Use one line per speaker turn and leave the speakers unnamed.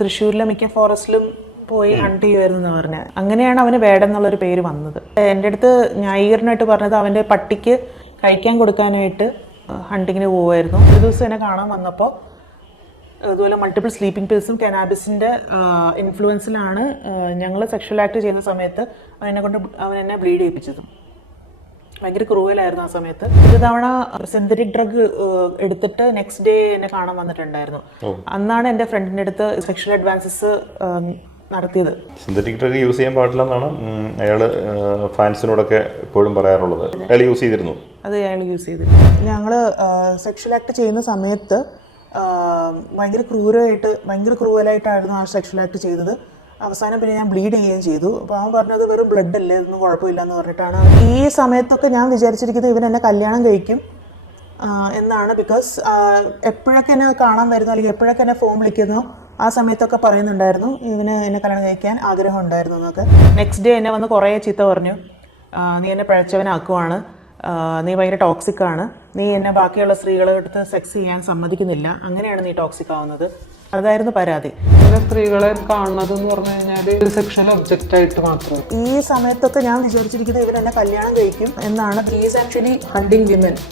തൃശ്ശൂരിലെ മിക്ക ഫോറസ്റ്റിലും പോയി ഹണ്ട് ചെയ്യുമായിരുന്നു എന്ന് പറഞ്ഞത് അങ്ങനെയാണ് അവന് വേടെന്നുള്ളൊരു പേര് വന്നത്. എന്റെ അടുത്ത് ന്യായീകരണമായിട്ട് പറഞ്ഞത് അവന്റെ പട്ടിക്ക് കഴിക്കാൻ കൊടുക്കാനായിട്ട് ഹണ്ടിങ്ങിന് പോവുമായിരുന്നു. ഒരു ദിവസം എന്നെ കാണാൻ വന്നപ്പോൾ അതുപോലെ മൾട്ടിപ്പിൾ സ്ലീപ്പിംഗ് പിൽസും കനാബിസിന്റെ ഇൻഫ്ലുവൻസിലാണ് ഞങ്ങൾ സെക്ഷൽ ആക്ട് ചെയ്യുന്ന സമയത്ത് അവനെ കൊണ്ട് അവൻ എന്നെ ബ്ലീഡ് ചെയ്യിപ്പിച്ചത്. ഭയങ്കര ക്രൂവലായിരുന്നു ആ സമയത്ത്. ഒരു തവണ സിന്തറ്റിക് ഡ്രഗ് എടുത്തിട്ട് നെക്സ്റ്റ് ഡേ എന്നെ കാണാൻ വന്നിട്ടുണ്ടായിരുന്നു. അന്നാണ് എന്റെ ഫ്രണ്ടിന്റെ അടുത്ത് സെക്ഷൽ അഡ്വാൻസസ് നടത്തിയത്.
സിന്തറ്റിക് ഡ്രഗ് യൂസ് ചെയ്യാൻ പാടില്ല എന്നാണ് അയാൾ ഫാൻസിനോടൊക്കെ എപ്പോഴും പറയാറുള്ളത്. അയാൾ യൂസ് ചെയ്തിരുന്നു?
അത് അയാൾ യൂസ് ചെയ്തിരുന്നു. ഞങ്ങൾ സെക്ഷൽ ആക്ട് ചെയ്യുന്ന സമയത്ത് ഭയങ്കര ക്രൂരമായിട്ട് ഭയങ്കര ക്രൂവലായിട്ടായിരുന്നു ആ സെക്ഷൽ ആക്ട് ചെയ്തത്. അവസാനം പിന്നെ ഞാൻ ബ്ലീഡ് ചെയ്യുകയും ചെയ്തു. അപ്പോൾ അവൻ പറഞ്ഞത് വെറും ബ്ലഡ് അല്ലേ ഒന്നും കുഴപ്പമില്ല എന്ന് പറഞ്ഞിട്ടാണ് ഈ സമയത്തൊക്കെ ഞാൻ വിചാരിച്ചിരിക്കുന്നത് ഇവൻ എന്നെ കല്യാണം കഴിക്കും എന്നാണ്. ബിക്കോസ് എപ്പോഴൊക്കെ എന്നെ കാണാൻ വരുന്നു അല്ലെങ്കിൽ എപ്പോഴൊക്കെ എന്നെ ഫോൺ വിളിക്കുന്നു ആ സമയത്തൊക്കെ പറയുന്നുണ്ടായിരുന്നു ഇവന് എന്നെ കല്യാണം കഴിക്കാൻ ആഗ്രഹം ഉണ്ടായിരുന്നു എന്നൊക്കെ. നെക്സ്റ്റ് ഡേ എന്നെ വന്ന് കുറേ ചീത്ത പറഞ്ഞു. നീ എന്നെ പഴച്ചവനാക്കുവാണ്. നീ ഭയങ്കര ടോക്സിക് ആണ്. നീ എന്നെ ബാക്കിയുള്ള സ്ത്രീകളെ അടുത്ത് സെക്സ് ചെയ്യാൻ സമ്മതിക്കുന്നില്ല. അങ്ങനെയാണ് നീ ടോക്സിക് ആവുന്നത്. അതായിരുന്നു പരാതി.
സ്ത്രീകളെ കാണുന്നത് എന്ന് പറഞ്ഞു കഴിഞ്ഞാൽ ഒരു സെക്ഷൽ ഒബ്ജക്റ്റ് ആയിട്ട് മാത്രം.
ഈ സമയത്തൊക്കെ ഞാൻ വിചാരിച്ചിരിക്കുന്നത് ഇവരെന്നെ കല്യാണം കഴിക്കും എന്നാണ്. Is actually hunting women